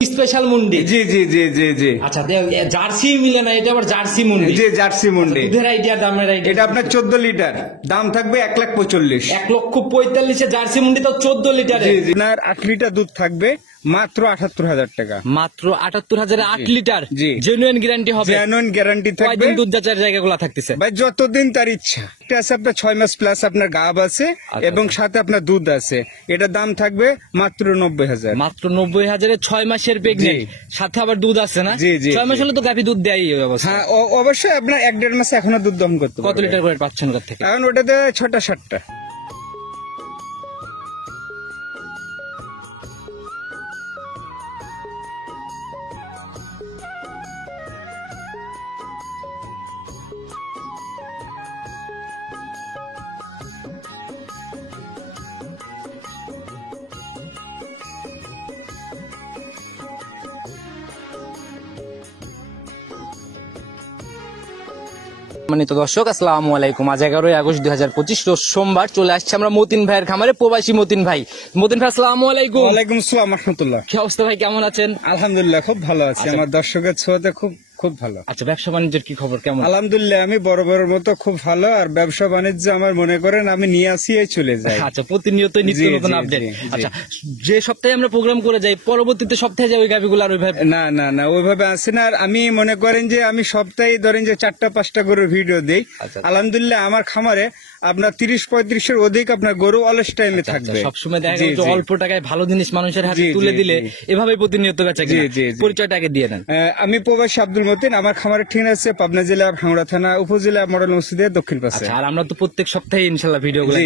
Special মুন্ডি। জি জি জি জি জি। আচ্ছা জার্সি মিলে না, এটা আবার জার্সি মুন্ডি। জি জার্সি মুন্ডি। দুধের আইডিয়া, দামের আইডিয়া। এটা আপনার 14 লিটার, দাম থাকবে 1,45,000। 1,45,000 জার্সি মুন্ডি, তো 14 লিটারে। জি জি। আপনার 8 লিটার দুধ থাকবে মাত্র 78,000 টাকা। মাত্র 78,000 8 লিটার। জি। জেনুইন গ্যারান্টি হবে। জেনুইন গ্যারান্টি থাকবে। কয়দিন দুধ যাচার জায়গাগুলো থাকতেছে? ভাই যতদিন তার ইচ্ছা। এটা আছে আপনার 6 মাস প্লাস আপনার গাব আছে এবং সাথে আপনার দুধ আছে। এটার দাম থাকবে মাত্র 90,000। মাত্র 90,000 6 মাসের প্রেগনেন্ট, সাথে আবার দুধ আছে না? জি জি। 6 মাস হলে তো গাভী দুধ দেয়ই অবস্থা। হ্যাঁ অবশ্যই আপনার 1-1.5 মাসে এখনো দুধ দহন করতে কত পারবে। লিটার করে পাচ্ছেন ওর থেকে? এখন ওটাতে 6টা-7টা। সম্মানিত দর্শক, আসসালামু আলাইকুম। আজ 11 আগস্ট 2025 রোজ সোমবার চলে আসছে আমরা মতিন ভাইয়ের খামারে, প্রবাসী মতিন ভাই। মতিন ভাই আসসালামু আলাইকুম। ওয়ালাইকুম আসসালাম ওয়া রাহমাতুল্লাহ। কি অবস্থা ভাই, কেমন আছেন? আলহামদুলিল্লাহ খুব ভালো আছি। আমার দর্শকের ছোঁয়াতে খুব খুব ভালো। আচ্ছা, ব্যবসা বাণিজ্যের কি খবর, কেমন? আলহামদুলিল্লাহ আমি বরাবরের মতো খুব ভালো। আর ব্যবসা বাণিজ্য আমার মনে করেন আমি নিয়ে আসিই চলে যাই। আচ্ছা, প্রতিনিয়ত নিত্য নতুন আপডেট। আচ্ছা, যে সপ্তাহে আমরা প্রোগ্রাম করে যাই, পরবর্তীতে সপ্তাহে যাই ওই গাভিগুলো আর ওইভাবে না না না ওইভাবে আসে না। আর আমি মনে করেন যে আমি সপ্তাহে ধরেন যে 4টা-5টা গরুর ভিডিও দেই। আলহামদুলিল্লাহ আমার খামারে আপনার 30-35-এর অধিক আপনার গরু অলস টাইমে থাকবে। সবসময় দেখা যায় যে অল্প টাকায় ভালো জিনিস মানুষের হাতে তুলে দিলে এভাবে প্রতিনিয়ত বেচা কিনা। পরিচয়টাকে দিয়ে দেন। আমি প্রবাসী আব্দুল মতিন। আমার খামারের ঠিক আছে পাবনা জেলা ভাঙড়া থানা উপজেলা মডেল মসজিদের দক্ষিণ পাশে। আর আমরা তো প্রত্যেক সপ্তাহে ইনশাআল্লাহ ভিডিও গুলো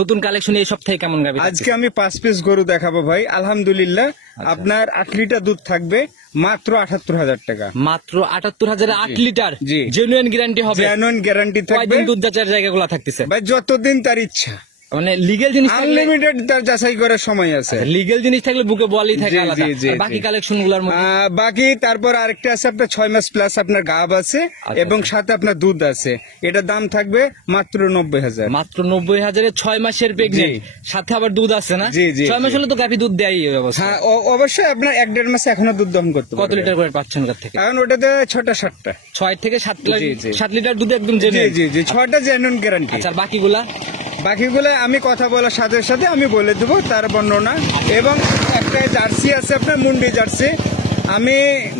নতুন কালেকশন এই সপ্তাহে কেমন গাভী? আজকে আমি 5 পিস গরু দেখাবো ভাই। আলহামদুলিল্লাহ আপনার 8 লিটার দুধ থাকবে মাত্র 78,000 টাকা। মাত্র 78,000 8 লিটার। জেনুইন গ্যারান্টি হবে। জেনুইন গ্যারান্টি থাকবে। কয়দিন দুধ যাচার জায়গাগুলো থাকতেছে? ভাই যতদিন তার ইচ্ছা। মানে লিগ্যাল জিনিস আনলিমিটেড তার যাচাই করার সময় আছে। লিগ্যাল জিনিস থাকলে বুকে বলই থাকে আলাদা। বাকি কালেকশন গুলোর মধ্যে বাকি তারপর আরেকটা আছে আপনার 6 মাস প্লাস আপনার গাব আছে এবং সাথে আপনার দুধ আছে। এটার দাম থাকবে মাত্র 90,000। মাত্র 90,000 6 মাসের প্রেগনেন্ট, সাথে আবার দুধ আছে না? 6 মাস হলে তো গাভী দুধ দেয়ই অবস্থা। হ্যাঁ অবশ্যই আপনার 1-1.5 মাসে এখনো দুধ দহন করতে পারবে। কত লিটার করে পাচ্ছেন ওর থেকে? এখন ওটাতে 6টা-7টা। 6 থেকে 7 লিটার দুধ একদম জেনুইন। জি জি 6টা জেনুইন গ্যারান্টি। আচ্ছা, বাকিগুলা আমি কথা বলার সাথে সাথে আমি বলে দেবো তার বর্ণনা। এবং একটা জার্সি আছে আপনার মুন্ডি জার্সি। আমি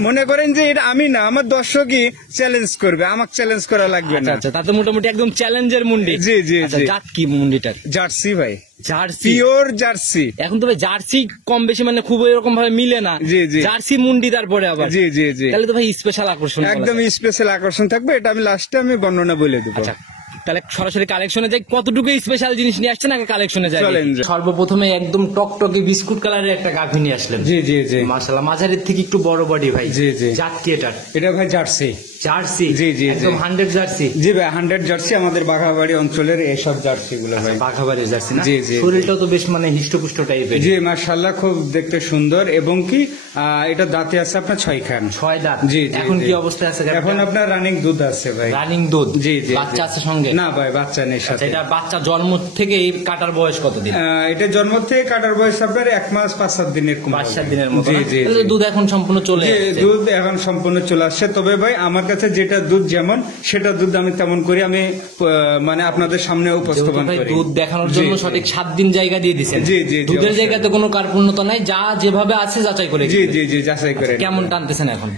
মনে করেন যে এটা আমি না, আমার দর্শকই চ্যালেঞ্জ করবে, আমাকে চ্যালেঞ্জ করা লাগবে না। আচ্ছা, তাতে মোটামুটি একদম চ্যালেঞ্জের মুন্ডি। জি জি জি। জাত কি মুন্ডিটার? জার্সি ভাই, জার্সি, পিওর জার্সি। এখন তো ভাই জার্সি কম বেশি মানে খুব এরকম ভাবে মিলে না। জি জি। জার্সি মুন্ডি তারপরে আবার। জি জি জি। তাহলে তো ভাই স্পেশাল আকর্ষণ, একদম স্পেশাল আকর্ষণ থাকবে। এটা আমি লাস্টে আমি বর্ণনা বলে দেবো। আচ্ছা, তাহলে সরাসরি কালেকশনে যাই। কতটুকু স্পেশাল জিনিস নিয়ে আসছেন আগে কালেকশনে যাই। সর্বপ্রথমে একদম টকটকে বিস্কুট কালারের একটা গাভী নিয়ে আসলেন। জি জি জি। মাশাআল্লাহ, মাঝারির থেকে একটু বড় বডি ভাই। জি জি। জাত কি এটার? এটা ভাই জার্সি। জার্সি? জি জি। একদম 100 জার্সি। জি ভাই 100 জার্সি। আমাদের বাঘাবাড়ি অঞ্চলের এইসব জার্সি গুলো ভাই। বাঘাবাড়ির জার্সি না? জি জি। শরীরটাও তো বেশ মানে হিষ্টপুষ্ট টাইপের। জি মাশাআল্লাহ খুব দেখতে সুন্দর। এবং কি এটা দাঁতে আছে আপনার 6 খান। 6 দাঁত। জি জি। এখন কি অবস্থায় আছে? এখন আপনার রানিং দুধ আছে ভাই। রানিং দুধ? জি জি। বাচ্চা আছে সঙ্গে? না ভাই বাচ্চা নেই সাথে। এটা বাচ্চা জন্ম থেকে কাটার বয়স কতদিন? এটা জন্ম থেকে কাটার বয়স আপনার 1 মাস 5-7 দিনের কম। 5-7 দিনের মতো। জি জি। দুধ এখন সম্পূর্ণ চলে আসছে। দুধ এখন সম্পূর্ণ চলে আসছে। তবে ভাই আমার কাছে যেটা দুধ যেমন সেটা দুধ আমি তেমন করি আমি মানে আপনাদের সামনে উপস্থাপন করি। দুধ দেখানোর জন্য সঠিক 7 দিন জায়গা দিয়ে দিয়েছেন। জি জি। দুধের জায়গাতে কোনো কার্পণ্যতা নাই, যা যেভাবে আছে যাচাই করে। জি জি জি যাচাই করে। কেমন টানতেছেন এখন?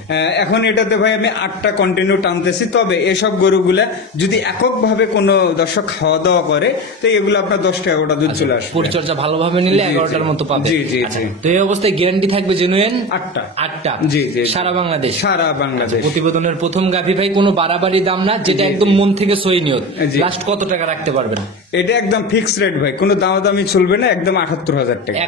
এখন এটাতে ভাই আমি 8টা কন্টিনিউ টানতেছি। তবে এসব গরুগুলা যদি এককভাবে কোনো দর্শক খাওয়া দাওয়া করে তো এগুলো আপনার 10-11টা দুধ চলে আসবে। পরিচর্যা ভালোভাবে নিলে 11টার মতো পাবে। জি জি জি। তো এই অবস্থায় গ্যারান্টি থাকবে জেনুইন 8টা। জি জি। সারা বাংলাদেশ? সারা বাংলাদেশ। প্রতিবেদনের প্রথম গাভী ভাই কোনো বাড়াবাড়ি দাম না, যেটা একদম মন থেকে সই নিয়ত। লাস্ট কত টাকা রাখতে পারবেন? এটা একদম ফিক্স রেট ভাই, কোনো দামাদামি চলবে না। একদম 78,000 টাকা।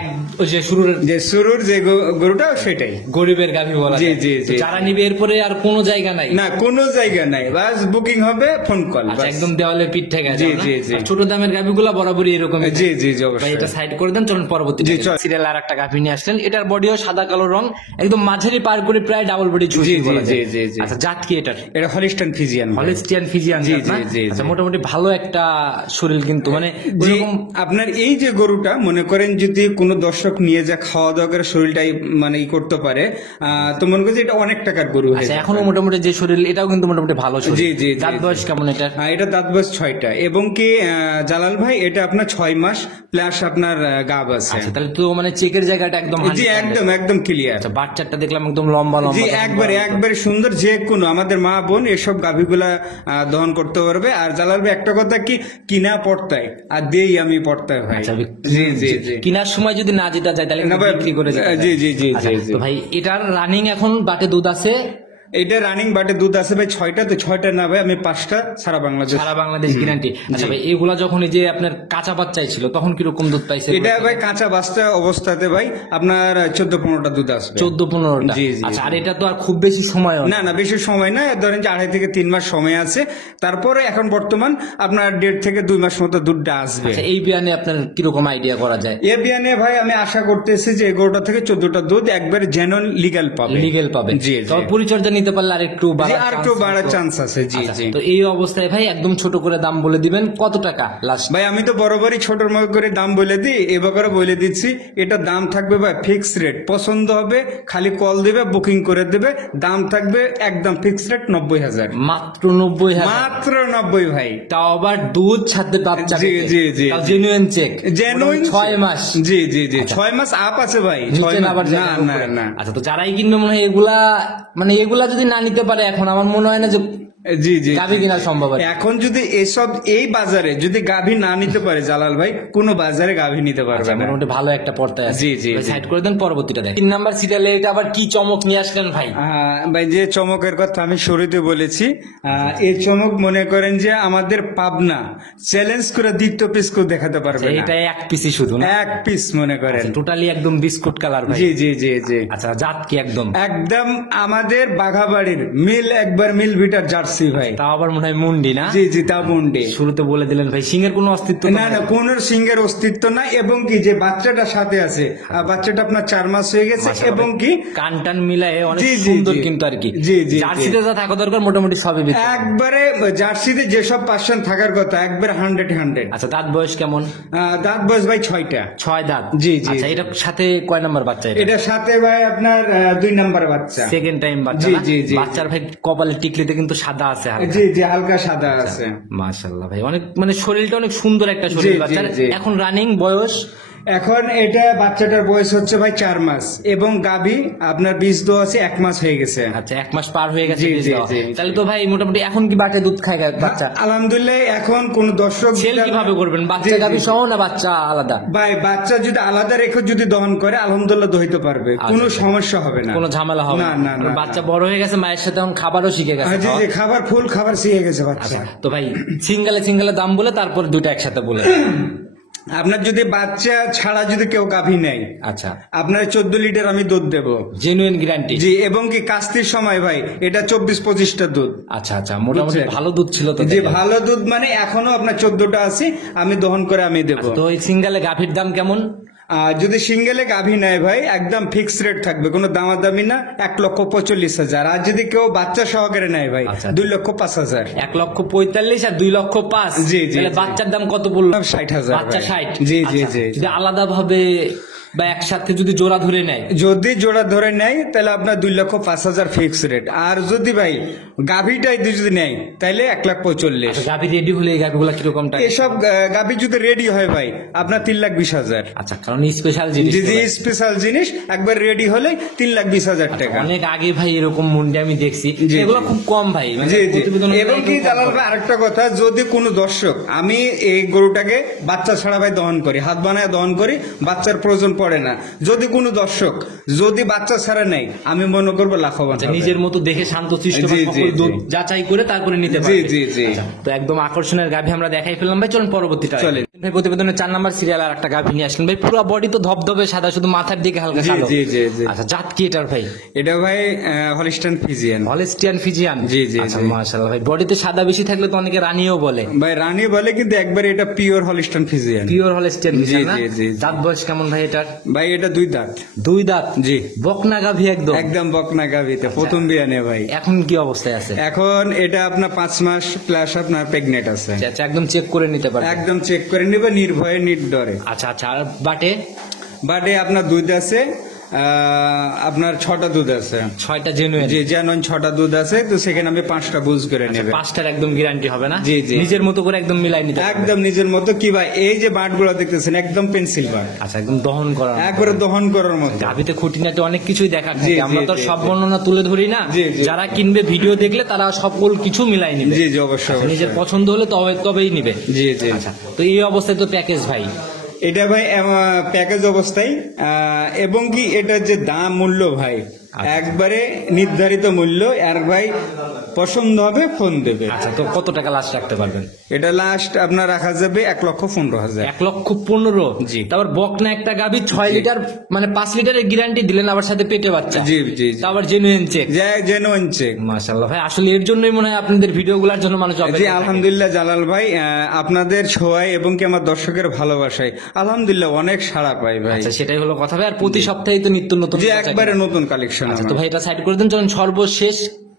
যে শুরুর যে গরুটা সেটাই গরিবের গাভী বলা। জি জি জি। যারা নিবে এরপরে আর কোনো জায়গা নাই? না কোনো জায়গা নাই, বাস বুকিং হবে, ফোন কল। একদম দেওয়ালে পিঠ থেকে। জি জি জি। ছোট দামের গাভীগুলো বরাবরই এরকম। জি জি জি অবশ্যই। এটা সাইড করে দেন, চলুন পরবর্তী সিরিয়াল আর একটা গাভী নিয়ে আসলেন। এটার বডিও সাদা কালো রং, একদম মাঝারি পার করে প্রায় ডাবল বডি। জি জি জি জি। আচ্ছা, জাত কি এটার? এটা হলিস্টিয়ান ফিজিয়ান। Holstein Friesian. জি জি জি। আচ্ছা, মোটামুটি ভালো একটা শরীর কিন্তু মানে যে ওইরকম আপনার এই যে গরুটা মনে করেন যদি কোনো দর্শক নিয়ে যা খাওয়া দাওয়া করে শরীরটাই মানে ই করতে পারে তো মনে করেন যে এটা অনেক টাকার গরু হয়ে আচ্ছা যায়। এখনো মোটামুটি যে শরীর এটাও কিন্তু মোটামুটি ভালো শরীর। জি, জি, জি, দাঁত জি। বয়স কেমন এটা? এটা দাঁত বয়স 6টা এবং কি জালাল ভাই এটা আপনার 6 মাস প্লাস আপনার গাব আছে। আচ্ছা তাহলে তো মানে চেকের জায়গাটা একদম জি 100%। একদম একদম ক্লিয়ার। আচ্ছা বাচ্চাটা দেখলাম একদম লম্বা জি লম্বা একবারে সুন্দর, যে কোনো আমাদের মা বোন এসব গাভীগুলা দহন করতে পারবে। আর জালাল ভাই একটা কথা কি কিনা পড়তায় আর দেই আমি পড়তায় ভাই। আচ্ছা, জি জি জি কেনার সময় যদি না যেটা যায় তাহলে না ভাই, বিক্রি করে যেতে জি হয়। জি জি আচ্ছা, জি জি। তো ভাই এটার রানিং এখন বাটে দুধ আছে এটা রানিং বাটে দুধ আছে ভাই 6টা, তো 6টা না ভাই আমি 5টা সারা বাংলাদেশ। সারা বাংলাদেশ গ্যারান্টি। আচ্ছা ভাই এগুলা যখন এই যে আপনার কাঁচা বাচ্চাই ছিল তখন কিরকম দুধ পাইছে? এটা ভাই কাঁচা বাচ্চা অবস্থাতে ভাই আপনার 14-15টা দুধ আসবে। 14-15টা। জি, জি, আচ্ছা জি। আর এটা তো আর খুব বেশি সময় না না বেশি সময় না, ধরেন যে 2.5 থেকে 3 মাস সময় আছে। তারপরে এখন বর্তমান আপনার 1.5 থেকে 2 মাস মতো দুধটা আসবে। আচ্ছা এই বিয়ানে আপনার কিরকম আইডিয়া করা যায়? এ বিয়ানে ভাই আমি আশা করতেছি যে 11টা থেকে 14টা দুধ একবারে জেনুইন লিগ্যাল পাবে। লিগেল পাবে। জি জি তো পরিচর্যা নিতে পারলে আর একটু জি, আর একটু বাড়ার চান্স আছে। জি আচ্ছা, জি তো এই অবস্থায় ভাই একদম ছোট করে দাম বলে দিবেন কত টাকা লাস্ট? ভাই আমি তো বরাবরই ছোটর মতো করে দাম বলে দিই, এবার বলে দিচ্ছি এটা দাম থাকবে ভাই ফিক্স রেট। পছন্দ হবে খালি কল দিবে, বুকিং করে দেবে, দাম থাকবে একদম ফিক্স রেট 90,000। মাত্র 90,000? মাত্র 90 ভাই। তাও আবার দুধ সাথে বাচ্চা জি, জি, জি। জেনুইন চেক জেনুইন 6 মাস জি জি জি 6 মাস আপ আছে ভাই। 6 নিচে না আবার মাস না জায়গার না উপরে। না। আচ্ছা তো যারাই কিনবে মনে হয় এগুলা মানে এগুলা যদি না নিতে পারে এখন আমার মনে হয় না যে জি জি গাভী কেনা সম্ভব আছে। এখন যদি এসব এই বাজারে যদি গাভী না নিতে পারে জালাল ভাই, কোন বাজারে গাভী নিতে পারবে আচ্ছা, না। মোটামুটি ভালো একটা পর্দায় আছে। জি, জি, জি। সাইড করে দেন, পরবর্তীটা দেখ। 3 নাম্বার সিরিয়ালে এটা আবার কি চমক নিয়ে আসলেন ভাই? ভাই যে চমকের কথা আমি শুরুতে বলেছি, এই চমক মনে করেন যে আমাদের পাবনা চ্যালেঞ্জ করে দ্বিতীয় পিস কেউ দেখাতে পারবে না। এটা এক পিসই শুধু না? এক পিস মনে করেন। টোটালি একদম বিস্কুট কালার ভাই। জি জি জি জি আচ্ছা জাত কি একদম? একদম আমাদের বাঘাবাড়ির মিল, একবার মিল বিটার জার্সি ভাই। তাও আবার মনে হয় মুন্ডি না? জি জি তা মুন্ডি। শুরুতে বলে দিলেন ভাই সিংহের কোনো অস্তিত্ব তো না নাই? না কোন সিংহের অস্তিত্ব নাই, এবং কি যে বাচ্চাটা সাথে আছে বাচ্চাটা আপনার 4 মাস হয়ে গেছে, এবং কি কান টান মিলায়ে অনেক জি, জি, সুন্দর জি। কিন্তু আর কি। জি, জি, জার্সিতে যা থাকা দরকার মোটামুটি সবই বিদ্যমান। একবারে জার্সিতে যেসব পার্সেন্ট থাকার কথা একবারে 100। আচ্ছা দাঁত বয়স কেমন? দাঁত বয়স ভাই 6টা। 6 দাঁত। জি, জি, আচ্ছা জি। এটার সাথে কয় নাম্বার বাচ্চা এটা? এটার সাথে ভাই আপনার 2 নাম্বার বাচ্চা। সেকেন্ড টাইম বাচ্চা জি, না? জি, জি, বাচ্চার ভাই কপালে টিকলিতে কিন্তু সাদা আছে হালকা। জি জি হালকা সাদা আছে। মাশাআল্লাহ ভাই অনেক মানে শরীরটা অনেক সুন্দর একটা জি, শরীর জি, বাচ্চার। জি। এখন রানিং বয়স এখন এটা বাচ্চাটার বয়স হচ্ছে ভাই 4 মাস, এবং গাভী আপনার বীজ দেওয়া আছে 1 মাস হয়ে গেছে। আচ্ছা 1 মাস পার হয়ে গেছে জি, বীজ জি, দেওয়া। জি, তাহলে তো ভাই মোটামুটি এখন কি বাটে দুধ খায় বাচ্চা? আলহামদুলিল্লাহ এখন কোন দর্শক সেল কিভাবে করবেন? জি, বাচ্চা জি। গাভী সহ না বাচ্চা আলাদা? ভাই বাচ্চা যদি আলাদা রেখে যদি দহন করে আলহামদুলিল্লাহ দহিতে পারবে, কোনো সমস্যা হবে না, কোনো ঝামেলা হবে না না না। বাচ্চা বড় হয়ে গেছে, মায়ের সাথে এখন খাবারও শিখে গেছে। জি জি খাবার ফুল খাবার শিখে গেছে বাচ্চা। তো ভাই সিঙ্গেলে দাম বলে তারপর দুটো একসাথে বলে। আপনার যদি বাচ্চা ছাড়া যদি কেউ গাভী নেয়, আচ্ছা আপনার 14 লিটার আমি দুধ দেবো। Genuine guarantee? জি, এবং কি কাস্তির সময় ভাই এটা 24-25টা দুধ। আচ্ছা আচ্ছা মোটামুটি বুঝছেন? ভালো দুধ ছিল তো? জি ভালো দুধ, মানে এখনো আপনার 14টা আছে, আমি দহন করে আমি দেবো। তো এই সিঙ্গেলে গাভীর দাম কেমন? যদি সিঙ্গেলে গাভী নেয় ভাই একদম ফিক্স রেট থাকবে, কোনো দামাদামি না, 1,45,000। আর যদি কেউ বাচ্চা সহকারে নেয় ভাই আচ্ছা। 2,05,000। 1,45,000 আর 2,05,000। জি, জি, তাহলে জি। বাচ্চার দাম কত বললো? 60,000 বাচ্চা ভাই। 60। জি জি আচ্ছা, জি যদি আলাদা ভাবে বা একসাথে যদি জোড়া ধরে নেয়? যদি জোড়া ধরে নেয় তাহলে আপনার 2,05,000 ফিক্স রেট। আর যদি ভাই গাভীটাই যদি নেয় তাহলে 1,45,000। গাভী রেডি হলে এই গাভীগুলো কিরকম টাকা? এসব গাভী যদি রেডি হয় ভাই আপনার 3,20,000। আচ্ছা কারণ স্পেশাল জিনিস জি তো জি ভাই। স্পেশাল জিনিস, একবার রেডি হলে 3,20,000 টাকা। অনেক আগে ভাই এরকম মুন্ডি আমি দেখছি, জি, এগুলো জি। খুব কম ভাই, মানে জি জি প্রতিবেদনে এবং কি খুব কম জালাল করে। ভাই আরেকটা কথা, যদি কোনো দর্শক আমি এই গরুটাকে বাচ্চা ছাড়া ভাই দহন করি, হাত বানায় দহন করি, বাচ্চার প্রয়োজন পড়ে না, যদি কোনো দর্শক যদি বাচ্চা ছাড়া নেই, আমি মনে করবো লাভবান হবে। নিজের মতো দেখে শান্ত শিষ্ট জি, জি, জি। দুধ যাচাই করে তারপরে নিতে জি পারবে। জি জি আচ্ছা, তো একদম আকর্ষণের গাভী আমরা দেখাই ফেললাম ভাই, চলুন পরবর্তীটা চলে। ভাই প্রতিবেদনের 4 নাম্বার সিরিয়াল আর একটা গাভী নিয়ে আসলেন ভাই, পুরো বডি তো ধবধবে সাদা, শুধু মাথার দিকে হালকা জি কালো। জি জি জি আচ্ছা, জাত কি এটার ভাই? এটা ভাই হলিস্টান ফিজিয়ান। Holstein Friesian. জি, জি, আচ্ছা, জি। মাশাআল্লাহ ভাই, বডিতে সাদা বেশি থাকলে তো অনেকে রানীও বলে। ভাই রানী বলে, কিন্তু একবার এটা pure Holstein Friesian. Pure Holstein Friesian না? জি, জি, জি। দাঁত বয়স কেমন ভাই এটার? ভাই এটা 2 দাঁত। 2 দাঁত। জি। বকনা গাভী একদম। একদম বকনা গাভিতে প্রথম বিয়ানে ভাই। এখন কি অবস্থায় আছে? এখন এটা আপনার 5 মাস প্লাস আপনার প্রেগনেন্ট আছে। আচ্ছা, একদম চেক করে নিতে পারবে। একদম চেক করে নিবে নির্ভয়ে নির্ডরে। আচ্ছা আচ্ছা, আর বাটে? বাটে আপনার দুধ আছে আপনার 6টা দুধ আছে। 6টা জেনুইন। জি জানুন 6টা দুধ আছে, তো সেখানে আমি 5টা বুঝ করে নেবে। 5টার একদম গ্যারান্টি হবে না? জি, জি। নিজের মতো করে একদম মিলাই নিতে পারবে। একদম নিজের মতো। কি ভাই এই যে বাট গুলো দেখতেছেন একদম পেন্সিল বাট, আচ্ছা, একদম দহন করা। একবারে দহন করার মতো। গাভীতে খুঁটিনাটি অনেক কিছুই দেখার জি, থাকে, আমরা জি, তো জি, সব জি। বর্ণনা তুলে ধরি না। জি, জি। যারা কিনবে ভিডিও দেখলে তারা সকল কিছু মিলাই নিবে। জি জি অবশ্যই আচ্ছা, নিজের অবশ্যই। পছন্দ হলে তবেই নিবে। জি জি। আচ্ছা, তো এই অবস্থায় তো প্যাকেজ ভাই। এটা ভাই প্যাকেজ অবস্থায় এবং কি এটা যে দাম মূল্য ভাই একবারে নির্ধারিত মূল্য। আর ভাই পছন্দ হবে ফোন দেবে। আচ্ছা, তো কত টাকা লাস্ট রাখতে পারবেন? এটা লাস্ট আপনার রাখা যাবে 1,15,000। 1,15,000। জি। তারপর বকনা একটা গাভী 6 লিটার মানে 5 লিটারের গ্যারান্টি দিলেন, আবার সাথে পেটে বাচ্চা। জি জি জি। তারপর জেনুইন চেক। Genuine check. মাশাআল্লাহ ভাই, আসলে এর জন্যই মনে হয় আপনাদের ভিডিওগুলোর জন্য মানুষ জি অপেক্ষা থাকে। আলহামদুলিল্লাহ জালাল ভাই, আপনাদের ছোঁয়ায় এবং কি আমার দর্শকের ভালোবাসায় আলহামদুলিল্লাহ অনেক সাড়া পাই ভাই। আচ্ছা, সেটাই হলো কথা ভাই। আর প্রতি সপ্তাহে তো নিত্য নতুন যে বাচ্চা একবারে কিনে। নতুন কালেকশন। আচ্ছা, তো ভাই এটা সাইড করে দেন, চলুন সর্বশেষ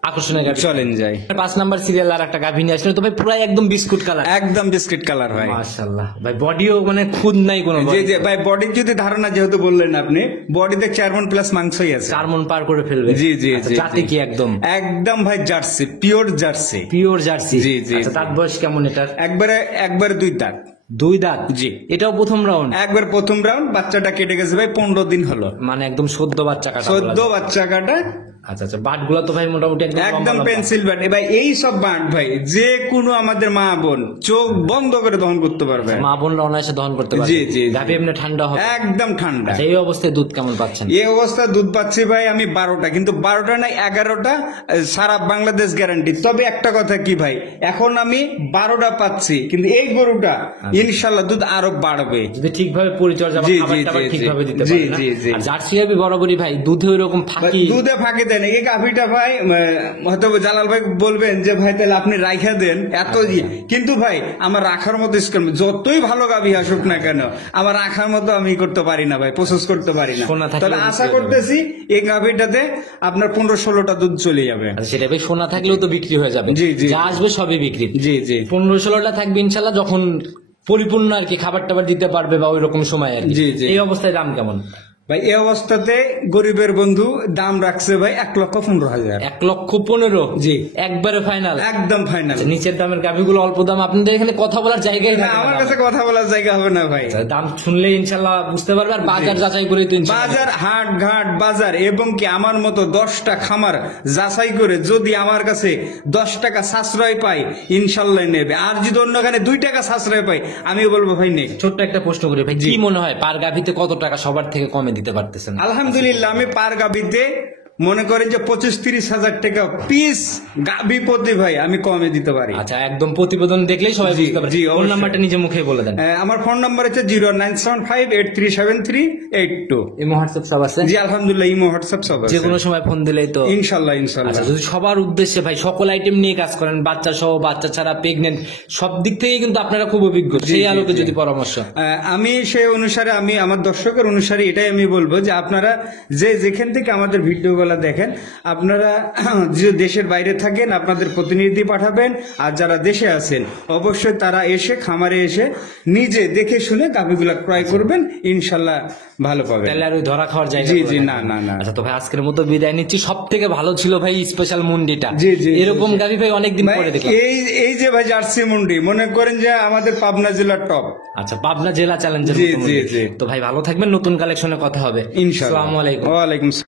আকর্ষণীয় গাভী চলেন যাই। 5 নাম্বার সিরিয়াল আর একটা গাভী নিয়ে আসলে তো ভাই পুরো একদম বিস্কুট কালার। একদম বিস্কিট কালার ভাই। মাশাআল্লাহ ভাই, বডিও মানে খুদ নাই কোনো। জি জি ভাই, বডির যদি ধারণা যেহেতু বললেন আপনি, বডিতে 4 মণ প্লাস মাংসই আছে। 4 মণ পার করে ফেলবে। জি জি আচ্ছা, জি, জাতি জি। কি একদম? একদম ভাই Jersey, pure Jersey. Pure Jersey. জি, জি, আচ্ছা, জি। দাঁত বয়স কেমন এটার? একবারে 2 দাঁত। 2 দাঁত। জি। এটাও প্রথম রাউন্ড। একবার প্রথম রাউন্ড, বাচ্চাটা কেটে গেছে ভাই 15 দিন হলো। মানে একদম সদ্য বাচ্চা কাটা। 14 বাচ্চা কাটা। আচ্ছা আচ্ছা, বাটগুলো তো ভাই মোটামুটি একদম লম্বা একদম লম্বা। Pencil but. ভাই এই সব বাট ভাই যে কোনো আমাদের মা বোন চোখ বন্ধ করে দহন করতে পারবে। মা বোনরা অনায়াসে দহন করতে পারবে। জি, জি, জি। গাভী এমনি ঠান্ডা হবে। একদম ঠান্ডা। আচ্ছা, এই অবস্থায় দুধ কেমন পাচ্ছেন? এই অবস্থা দুধ পাচ্ছি ভাই আমি 12টা, কিন্তু 12টা নাই 11টা, সারা বাংলাদেশ গ্যারান্টি। তবে একটা কথা কি ভাই, এখন আমি 12টা পাচ্ছি, কিন্তু এই গরুটা ইনশাল্লাহ দুধ আরো বাড়বে যদি ঠিকভাবে পরিচর্যা বা জি, জি, খাবার-টাবার জি, ঠিকভাবে জি, দিতে জি, পারে না। জি, জি। আর জার্সি গাভী বরাবরই ভাই দুধে ওইরকম ফাঁকি। দুধে ফাঁকি দেন। এই গাভীটা ভাই হয়তো জালাল ভাই বলবেন যে ভাই তাহলে আপনি রাইখা দেন এত কিন্তু ভাই আমার রাখার মতো স্কিম, যতই ভালো গাভী আসুক না কেন আমার রাখার মতো আমি করতে পারি না ভাই, প্রসেস করতে পারি না। সোনা থাকলেও তবে আশা বিক্রি করতেছি এই গাভীটাতে আপনার 15-16টা দুধ চলে যাবে। আচ্ছা, সেটা ভাই সোনা থাকলেও তো বিক্রি হয়ে যাবে। জি, জি। যা আসবে সবই বিক্রি। জি জি 15-16টা থাকবে ইনশাল্লাহ, যখন পরিপূর্ণ আর কি খাবার টাবার দিতে পারবে বা ওই রকম সময় আর কি। জি, জি। এই অবস্থায় দাম কেমন? ভাই এই অবস্থাতে গরিবের বন্ধু দাম রাখছে ভাই 1,15,000। 1,15,000। জি। একবারে ফাইনাল। একদম ফাইনাল। নিচের দামের গাভীগুলো অল্প দাম, আপনাদের এখানে কথা বলার জায়গায় থাকে না। আমার কাছে কথা বলার জায়গা হবে না ভাই। আচ্ছা, দাম শুনলে ইনশাল্লাহ বুঝতে পারবে, আর বাজার যাচাই করে তো ইনশাল্লাহ। বাজার হাট ঘাট বাজার এবং কি আমার মতো 10টা খামার যাচাই করে যদি আমার কাছে 10 টাকা সাশ্রয় পাই ইনশাল্লাহ নেবে। আর যদি অন্য খানে 2 টাকা সাশ্রয় পাই আমি বলবো ভাই নে। ছোট্ট একটা প্রশ্ন করি ভাই, কি মনে হয় পার গাভীতে কত টাকা সবার থেকে কমে দিতে পারতেছেন? আলহামদুলিল্লাহ আমি পার গাবিতে মনে করেন যে 25-30 হাজার টাকা পিস গাবি প্রতি ভাই আমি কমে দিতে পারি। আচ্ছা, একদম প্রতিবেদন দেখলেই সবাই জি, বুঝতে পারে। জি, ফোন অবশ্যই। নাম্বারটা নিজে মুখে বলে দেন। আমার ফোন নাম্বার হচ্ছে 0975837382। এই হোয়াটসঅ্যাপ সব আছে। জি আলহামদুলিল্লাহ ইমো হোয়াটসঅ্যাপ সব আছে। যে কোনো সময় ফোন দিলেই তো ইনশাল্লাহ ইনশাল্লাহ। আচ্ছা, যদি সবার উদ্দেশ্যে ভাই সকল আইটেম নিয়ে কাজ করেন, বাচ্চা সহ বাচ্চা ছাড়া প্রেগনেন্ট সব দিক থেকেই কিন্তু আপনারা খুব অভিজ্ঞ, সেই জি, আলোকে জি। যদি পরামর্শ। আমি সেই অনুসারে আমি আমার দর্শকের অনুসারে এটাই আমি বলবো যে আপনারা যে যেখান থেকে আমাদের ভিডিওগুলো দেখেন, আপনারা যে দেশের বাইরে থাকেন আপনাদের প্রতিনিধি পাঠাবেন, আর যারা দেশে আছেন অবশ্যই তারা এসে খামারে এসে নিজে দেখে শুনে গাভীগুলা ক্রয় করবেন, ইনশাল্লাহ ভালো পাবেন। তাহলে আর ওই ধরা খাওয়ার জায়গা জি, করে জি, না। না, না, না। আচ্ছা, তো ভাই আজকের মতো বিদায় নিচ্ছি। সব থেকে ভালো ছিল ভাই স্পেশাল মুন্ডিটা। জি, জি, জি, এরকম জি। গাভী ভাই অনেকদিন ভাই, পরে দেখলাম। এই যে ভাই জার্সি মুন্ডি মনে করেন যে আমাদের পাবনা জেলার টপ। আচ্ছা, পাবনা জেলা চ্যালেঞ্জের জি, মতো জি, মুন্ডি। জি। তো ভাই ভালো থাকবেন, নতুন কালেকশনে কথা হবে। ইনশাল্লাহ। আসসালামু আলাইকুম। ওয়ালাইকুম আসসালাম।